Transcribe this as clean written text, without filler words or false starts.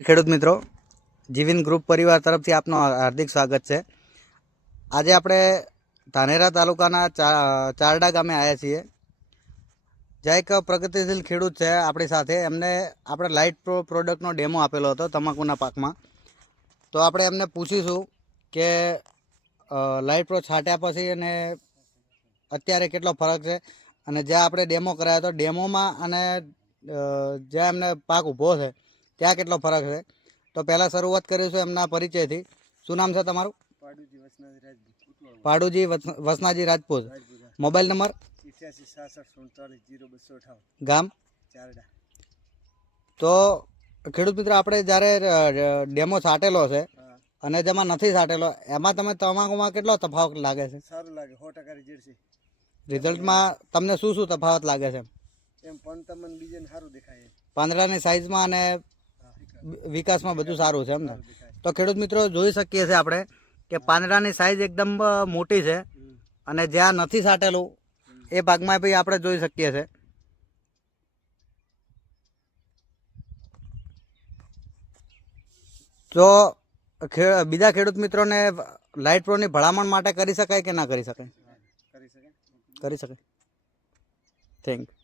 ખેડૂત મિત્રો, જીવિન ગ્રુપ પરિવાર તરફથી આપનું હાર્દિક સ્વાગત છે। આજે આપણે ધાનેરા તાલુકાના ચારડા ગામે આવ્યા છીએ। જ્યાં એક પ્રગતિશીલ ખેડૂત છે આપણી સાથે। એમને આપણે લાઇટ પ્રો પ્રોડક્ટનો ડેમો આપેલો હતો તમાકુના પાકમાં। તો આપણે એમને પૂછીશું કે લાઇટ પ્રો છાંટ્યા પછી અને અત્યારે કેટલો ફરક છે, અને જ્યાં આપણે ડેમો કરાયો હતો ડેમોમાં અને જ્યાં એમને પાક ઊભો છે ત્યાં કેટલો ફરક છે। તો પહેલાં શરૂઆત કરીશું એમના પરિચયથી। શું નામ છે તમારું? પાડુજી વસનાજી રાજપૂત। Mobile number? 88 ગામ? ચારડા। તો ખેડૂત મિત્ર, આપણે જ્યારે ડેમો છાંટેલો છે અને જેમાં નથી છાંટેલો, એમાં તમે તમાકુમાં કેટલો તફાવત લાગે છે? સારું લાગે, 100% રિઝલ્ટ છે। રિઝલ્ટમાં તમને શું શું તફાવત લાગે છે? એમ પણ તમને બીજાને સારું દેખાય, પાંદડાની સાઇઝમાં અને વિકાસમાં બધું સારું છે એમ ને? તો ખેડૂત મિત્રો, જોઈ શકીએ છીએ આપણે કે પાંદડાની સાઇઝ એકદમ મોટી છે, અને જ્યાં નથી છાંટેલું એ ભાગમાં બી આપણે જોઈ શકીએ છીએ। તો બીજા ખેડૂત મિત્રોને લાઇટ પ્રોની ભલામણ માટે કરી શકાય કે ના કરી શકાય? કરી શકાય। Thank you.